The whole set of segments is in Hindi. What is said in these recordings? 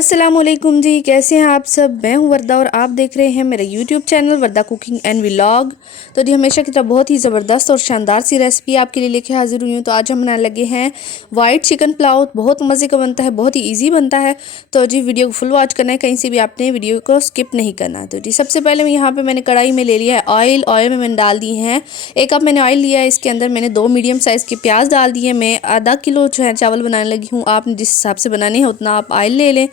अस्सलामुअलैकुम जी, कैसे हैं आप सब। मैं हूं वर्दा और आप देख रहे हैं मेरा YouTube channel Warda cooking and vlog. तो जी हमेशा की तरह बहुत ही ज़बरदस्त और शानदार सी रेसिपी आपके लिए लेके हाजिर हुई हूँ। तो आज हम बनाने लगे हैं वाइट चिकन पुलाव। बहुत मज़े का बनता है, बहुत ही ईजी बनता है। तो जी वीडियो को फुल वॉच करना है, कहीं से भी आपने वीडियो को स्किप नहीं करना। तो जी सबसे पहले मैं यहाँ पर मैंने कढ़ाई में ले लिया है ऑयल। ऑयल में मैंने डाल दी हैं 1 कप मैंने ऑयल लिया है। इसके अंदर मैंने 2 मीडियम साइज़ के प्याज डाल दिए। मैं आधा किलो जो है चावल बनाने लगी हूँ। आपने जिस हिसाब से बनाने हैं उतना आप ऑयल ले लें।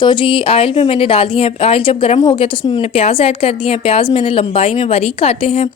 तो जी ऑयल में मैंने डाल दिए हैं। ऑयल जब गर्म हो गया तो उसमें मैंने प्याज ऐड कर दिए हैं। प्याज मैंने लंबाई में बारीक काटे हैं।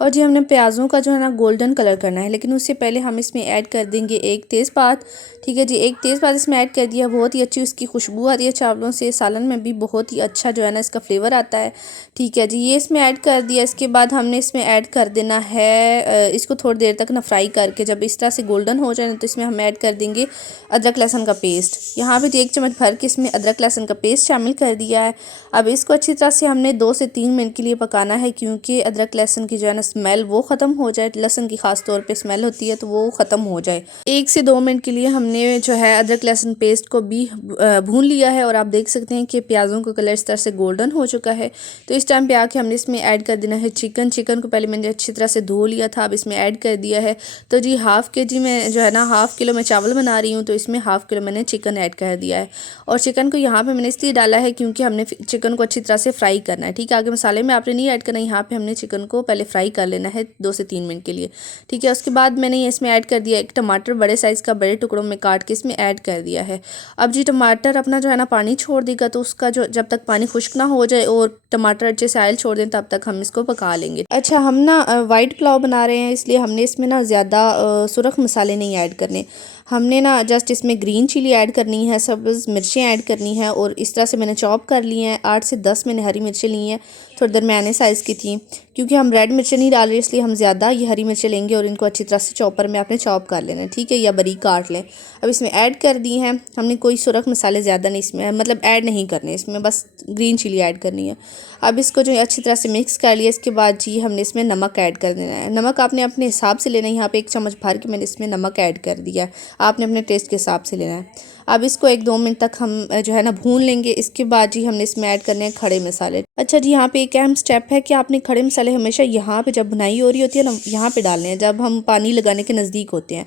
और जी हमने प्याज़ों का जो है ना गोल्डन कलर करना है, लेकिन उससे पहले हम इसमें ऐड कर देंगे एक तेज़पात। ठीक है जी, एक तेज़पात इसमें ऐड कर दिया। बहुत ही अच्छी उसकी खुशबू आती है चावलों से। सालन में भी बहुत ही अच्छा जो है ना इसका फ्लेवर आता है। ठीक है जी, ये इसमें ऐड कर दिया। इसके बाद हमने इसमें ऐड कर देना है इसको थोड़ी देर तक ना फ्राई करके जब इस तरह से गोल्डन हो जाए तो इसमें हम ऐड कर देंगे अदरक लहसुन का पेस्ट। यहाँ पे 1 चम्मच भर के इसमें अदरक लहसुन का पेस्ट शामिल कर दिया है। अब इसको अच्छी तरह से हमने 2 से 3 मिनट के लिए पकाना है, क्योंकि अदरक लहसुन की जो है ना स्मेल वो ख़त्म हो जाए। लहसुन की ख़ास तौर पे स्मेल होती है तो वो ख़त्म हो जाए। 1 से 2 मिनट के लिए हमने जो है अदरक लहसुन पेस्ट को भी भून लिया है। और आप देख सकते हैं कि प्याज़ों का कलर इस तरह से गोल्डन हो चुका है। तो इस टाइम पे आके हमने इसमें ऐड कर देना है चिकन। चिकन को पहले मैंने अच्छी तरह से धो लिया था, अब इसमें ऐड कर दिया है। तो जी हाफ़ के जी में जो है ना हाफ़ किलो मैं चावल बना रही हूँ, तो इसमें हाफ़ किलो मैंने चिकन ऐड कर दिया है। और चिकन को यहाँ पे मैंने इसलिए डाला है क्योंकि हमने चिकन को अच्छी तरह से फ्राई करना है। ठीक है, आगे मसाले में आपने नहीं ऐड करना, यहाँ पे हमने चिकन को पहले फ्राई कर लेना है 2 से 3 मिनट के लिए। ठीक है, उसके बाद मैंने इसमें ऐड कर दिया एक टमाटर बड़े साइज़ का, बड़े टुकड़ों में काट के इसमें ऐड कर दिया है। अब जी टमाटर अपना जो है ना पानी छोड़ देगा, तो उसका जो जब तक पानी खुश्क ना हो जाए और टमाटर अच्छे से ऑयल छोड़ दें तब तक हम इसको पका लेंगे। अच्छा, हम ना वाइट पुलाव बना रहे हैं, इसलिए हमने इसमें ना ज़्यादा सुरख मसाले नहीं ऐड करने। हमने ना जस्ट इसमें ग्रीन चिली ऐड करनी है, सब्ज़ मिर्चें ऐड करनी है। और इस तरह से मैंने चॉप कर ली हैं। 8 से 10 मैंने हरी मिर्चें ली हैं, थोड़ी दरमियाने साइज़ की थी। क्योंकि हम रेड मिर्चें नहीं डाल रहे इसलिए हम ज़्यादा ये हरी मिर्चें लेंगे और इनको अच्छी तरह से चॉपर में आपने चॉप कर लेना है। ठीक है, या बारीक काट लें। अब इसमें ऐड कर दी हैं हमने। कोई सुरख मसाले ज़्यादा नहीं इसमें मतलब ऐड नहीं करने, इसमें बस ग्रीन चिली ऐड करनी है। अब इसको जो अच्छी तरह से मिक्स कर लिया। इसके बाद जी हमने इसमें नमक ऐड कर देना है। नमक आपने अपने हिसाब से लेना है। यहाँ पे 1 चम्मच भर के मैंने इसमें नमक ऐड कर दिया। आपने अपने टेस्ट के हिसाब से लेना है। अब इसको 1-2 मिनट तक हम जो है ना भून लेंगे। इसके बाद जी हमने इसमें ऐड करने हैं खड़े मसाले। अच्छा जी, यहाँ पे एक अहम स्टेप है कि आपने खड़े मसाले हमेशा यहाँ पे जब भुनाई हो रही होती है ना यहाँ पे डालने हैं, जब हम पानी लगाने के नज़दीक होते हैं।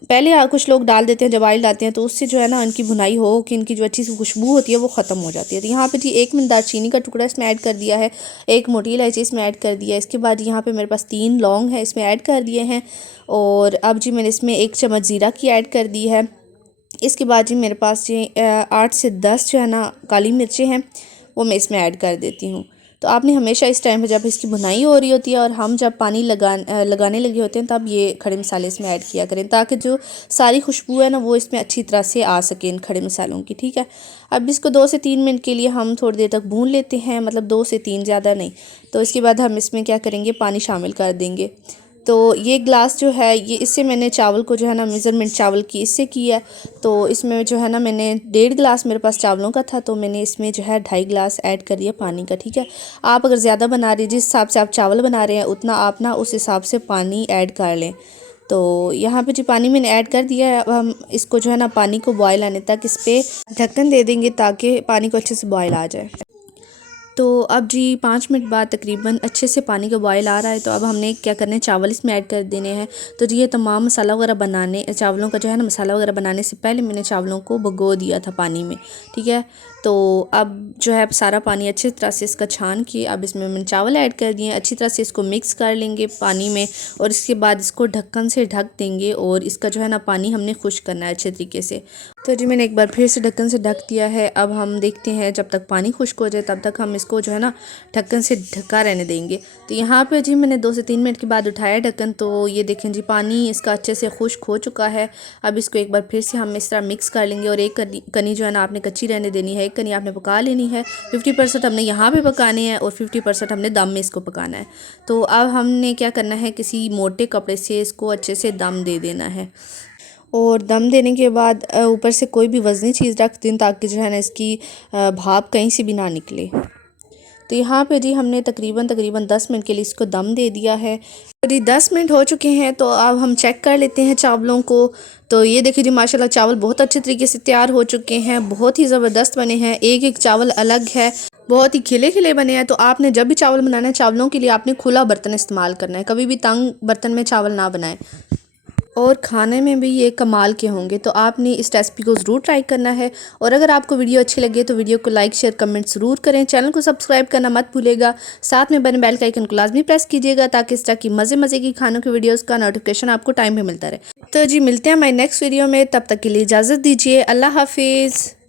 पहले कुछ लोग डाल देते हैं जब ऑयल डालते हैं, तो उससे जो है ना उनकी भुनाई हो कि इनकी जो अच्छी सी खुशबू होती है वो ख़त्म हो जाती है। तो यहाँ पे जी 1 मिनट दालचीनी का टुकड़ा इसमें ऐड कर दिया है, 1 मोटी इलायची इसमें ऐड कर दिया है। इसके बाद यहाँ पे मेरे पास 3 लौंग है, इसमें ऐड कर दिए हैं। और अब जी मैंने इसमें 1 चम्मच ज़ीरा की ऐड कर दी है। इसके बाद जी मेरे पास जी 8 से 10 जो है ना काली मिर्चें हैं, वो मैं इसमें ऐड कर देती हूँ। तो आपने हमेशा इस टाइम पे जब इसकी भुनाई हो रही होती है और हम जब पानी लगाने लगे होते हैं तब ये खड़े मसाले इसमें ऐड किया करें, ताकि जो सारी खुशबू है ना वो इसमें अच्छी तरह से आ सके इन खड़े मसालों की। ठीक है, अब इसको 2 से 3 मिनट के लिए हम थोड़ी देर तक भून लेते हैं, मतलब 2 से 3, ज़्यादा नहीं। तो इसके बाद हम इसमें क्या करेंगे, पानी शामिल कर देंगे। तो ये ग्लास जो है ये इससे मैंने चावल को जो है ना मेज़रमेंट चावल की इससे की है। तो इसमें जो है ना मैंने 1.5 गिलास मेरे पास चावलों का था, तो मैंने इसमें जो है 2.5 गिलास ऐड कर दिया पानी का। ठीक है, आप अगर ज़्यादा बना रहे जिस हिसाब से आप चावल बना रहे हैं उतना आप ना उस हिसाब से पानी ऐड कर लें। तो यहाँ पे जो पानी मैंने ऐड कर दिया है, अब हम इसको जो है ना पानी को बॉयल आने तक इस पर ढक्कन दे देंगे ताकि पानी को अच्छे से बॉयल आ जाए। तो अब जी 5 मिनट बाद तकरीबन अच्छे से पानी का बॉयल आ रहा है। तो अब हमने क्या करना है, चावल इसमें ऐड कर देने हैं। तो जी ये तमाम मसाला वगैरह बनाने चावलों का जो है ना मसाला वगैरह बनाने से पहले मैंने चावलों को भिगो दिया था पानी में। ठीक है, तो अब जो है सारा पानी अच्छी तरह से इसका छान के अब इसमें मैंने चावल ऐड कर दिए। अच्छी तरह से इसको मिक्स कर लेंगे पानी में और इसके बाद इसको ढक्कन से ढक देंगे और इसका जो है ना पानी हमने खुश्क करना है अच्छे तरीके से। तो जी मैंने एक बार फिर से ढक्कन से ढक दिया है। अब हम देखते हैं जब तक पानी खुश्क हो जाए तब तक हम इसको जो है ना ढक्कन से ढका रहने देंगे। तो यहाँ पे जी मैंने 2 से 3 मिनट के बाद उठाया ढक्कन, तो ये देखें जी पानी इसका अच्छे से खुश्क हो चुका है। अब इसको एक बार फिर से हम इस तरह मिक्स कर लेंगे और एक कनी जो है ना आपने कच्ची रहने देनी है, एक कनी आपने पका लेनी है। 50% हमने यहाँ पे पकाने हैं और 50% हमने दम में इसको पकाना है। तो अब हमने क्या करना है, किसी मोटे कपड़े से इसको अच्छे से दम दे देना है। और दम देने के बाद ऊपर से कोई भी वज़नी चीज़ रख दें ताकि जो है ना इसकी भाप कहीं से भी ना निकले। तो यहाँ पे जी हमने तकरीबन 10 मिनट के लिए इसको दम दे दिया है। तो जी 10 मिनट हो चुके हैं, तो अब हम चेक कर लेते हैं चावलों को। तो ये देखिए जी माशाल्लाह चावल बहुत अच्छे तरीके से तैयार हो चुके हैं, बहुत ही ज़बरदस्त बने हैं। एक एक चावल अलग है, बहुत ही खिले खिले बने हैं। तो आपने जब भी चावल बनाना है, चावलों के लिए आपने खुला बर्तन इस्तेमाल करना है, कभी भी तंग बर्तन में चावल ना बनाएं। और खाने में भी ये कमाल के होंगे। तो आपने इस रेसिपी को ज़रूर ट्राई करना है। और अगर आपको वीडियो अच्छी लगे तो वीडियो को लाइक शेयर कमेंट ज़रूर करें। चैनल को सब्सक्राइब करना मत भूलेगा। साथ में बने बेल का आइकन को लाजमी प्रेस कीजिएगा, ताकि इस तरह की मज़े की खानों की वीडियोज़ का नोटिफिकेशन आपको टाइम पे मिलता रहे। तो जी मिलते हैं हमारे नेक्स्ट वीडियो में, तब तक के लिए इजाज़त दीजिए। अल्लाह हाफिज़।